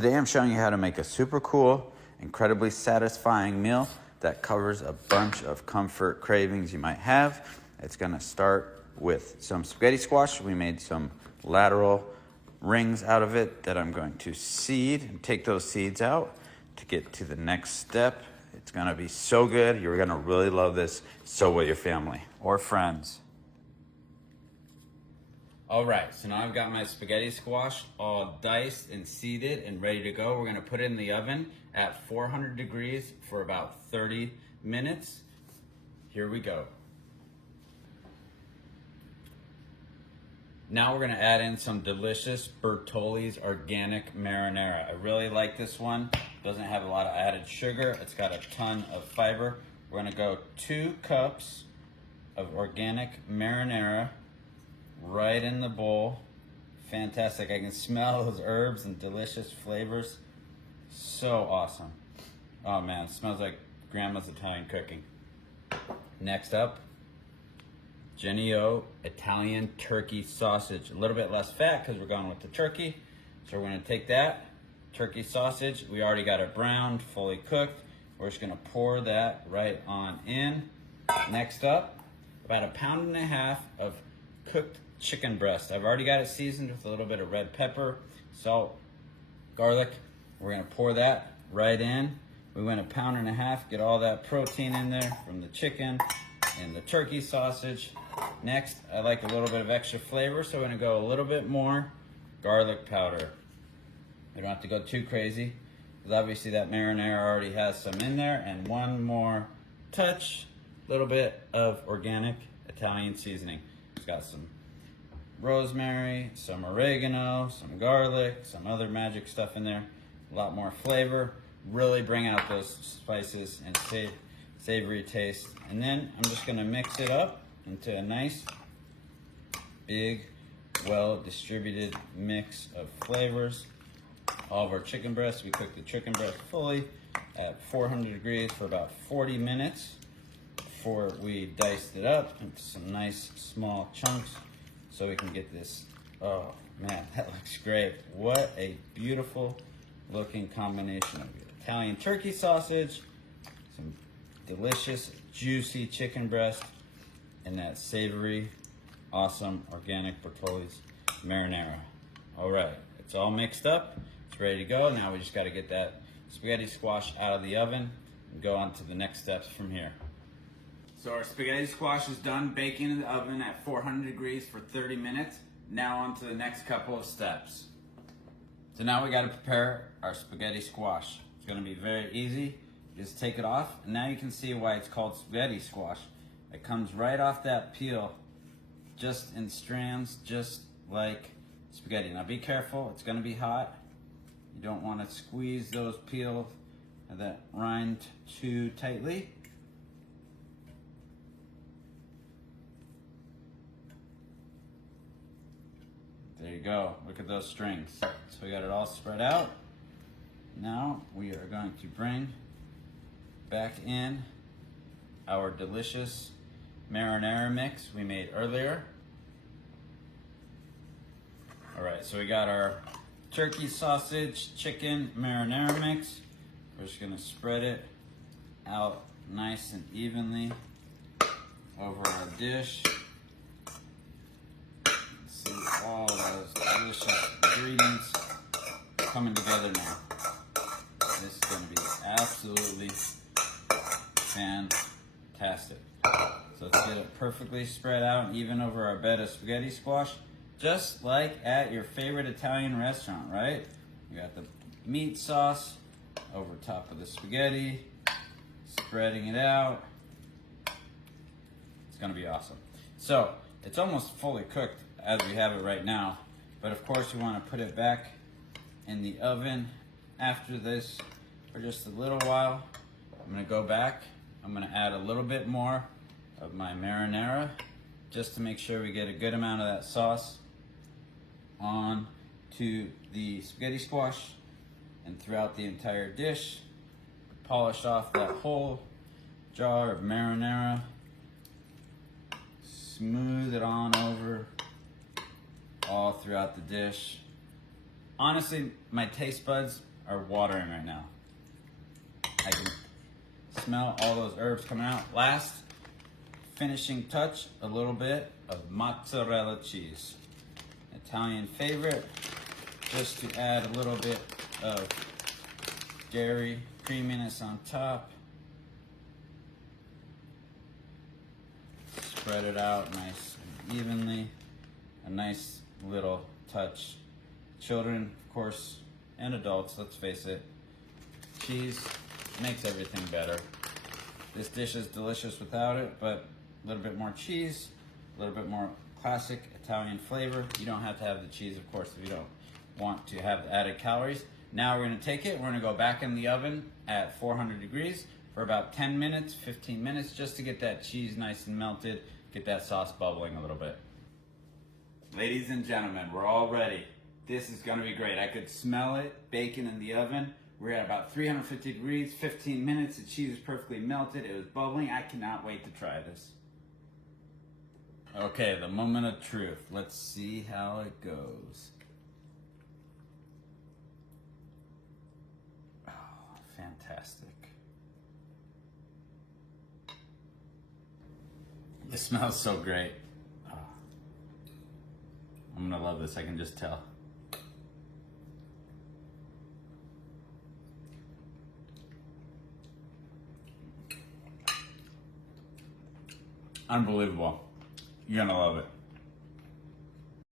Today I'm showing you how to make a super cool, incredibly satisfying meal that covers a bunch of comfort cravings you might have. It's gonna start with some spaghetti squash. We made some lateral rings out of it that I'm going to seed and take those seeds out to get to the next step. It's gonna be so good. You're gonna really love this. So will your family or friends. All right, so now I've got my spaghetti squash all diced and seeded and ready to go. We're gonna put it in the oven at 400 degrees for about 30 minutes. Here we go. Now we're gonna add in some delicious Bertolli's organic marinara. I really like this one. Doesn't have a lot of added sugar. It's got a ton of fiber. We're gonna go 2 cups of organic marinara right in the bowl. Fantastic. I can smell those herbs and delicious flavors. So awesome. Oh man, it smells like grandma's Italian cooking. Next up, Jennie-O Italian turkey sausage. A little bit less fat because we're going with the turkey. So we're gonna take that turkey sausage. We already got it browned, fully cooked. We're just gonna pour that right on in. Next up, about 1.5 pounds of cooked chicken breast. I've already got it seasoned with a little bit of red pepper, salt, garlic. We're gonna pour that right in. We went 1.5 pounds, get all that protein in there from the chicken and the turkey sausage. Next, I like a little bit of extra flavor, so we're gonna go a little bit more garlic powder. We don't have to go too crazy, because obviously that marinara already has some in there. And one more touch, little bit of organic Italian seasoning. It's got some rosemary, some oregano, some garlic, some other magic stuff in there. A lot more flavor. Really bring out those spices and savory taste. And then I'm just gonna mix it up into a nice, big, well-distributed mix of flavors. All of our chicken breasts, we cooked the chicken breast fully at 400 degrees for about 40 minutes before we diced it up into some nice small chunks so we can get this. Oh man, that looks great. What a beautiful looking combination of Italian turkey sausage, some delicious juicy chicken breast, and that savory, awesome organic Bertolli's marinara. All right, it's all mixed up. It's ready to go. Now we just got to get that spaghetti squash out of the oven and go on to the next steps from here. So our spaghetti squash is done baking in the oven at 400 degrees for 30 minutes. Now on to the next couple of steps. So now we got to prepare our spaghetti squash. It's going to be very easy. Just take it off, and now you can see why it's called spaghetti squash. It comes right off that peel, just in strands, just like spaghetti. Now be careful, it's going to be hot. You don't want to squeeze those peels of that rind too tightly. There you go, look at those strings. So we got it all spread out. Now we are going to bring back in our delicious marinara mix we made earlier. All right, so we got our turkey sausage chicken marinara mix. We're just gonna spread it out nice and evenly over our dish. See all those delicious ingredients coming together now. This is gonna be absolutely fantastic. So let's get it perfectly spread out and even over our bed of spaghetti squash, just like at your favorite Italian restaurant, right? You got the meat sauce over top of the spaghetti, spreading it out. It's gonna be awesome. So it's almost fully cooked as we have it right now, but of course you wanna put it back in the oven after this for just a little while. I'm gonna go back. I'm gonna add a little bit more of my marinara just to make sure we get a good amount of that sauce on to the spaghetti squash and throughout the entire dish. Polish off that whole jar of marinara. Smooth it on over all throughout the dish. Honestly, my taste buds are watering right now. I can smell all those herbs coming out. Last finishing touch, a little bit of mozzarella cheese. Italian favorite, just to add a little bit of dairy creaminess on top. Spread it out nice and evenly. A nice little touch. Children, of course, and adults, let's face it, cheese makes everything better. This dish is delicious without it, but a little bit more cheese, a little bit more classic Italian flavor. You don't have to have the cheese, of course, if you don't want to have the added calories. Now we're gonna take it, we're gonna go back in the oven at 400 degrees for about 10 minutes, 15 minutes, just to get that cheese nice and melted, get that sauce bubbling a little bit. Ladies and gentlemen, we're all ready. This is gonna be great. I could smell it, bacon in the oven. We're at about 350 degrees, 15 minutes. The cheese is perfectly melted. It was bubbling. I cannot wait to try this. Okay, the moment of truth. Let's see how it goes. Oh, fantastic. This smells so great. Oh. I'm gonna love this, I can just tell. Unbelievable. You're gonna love it.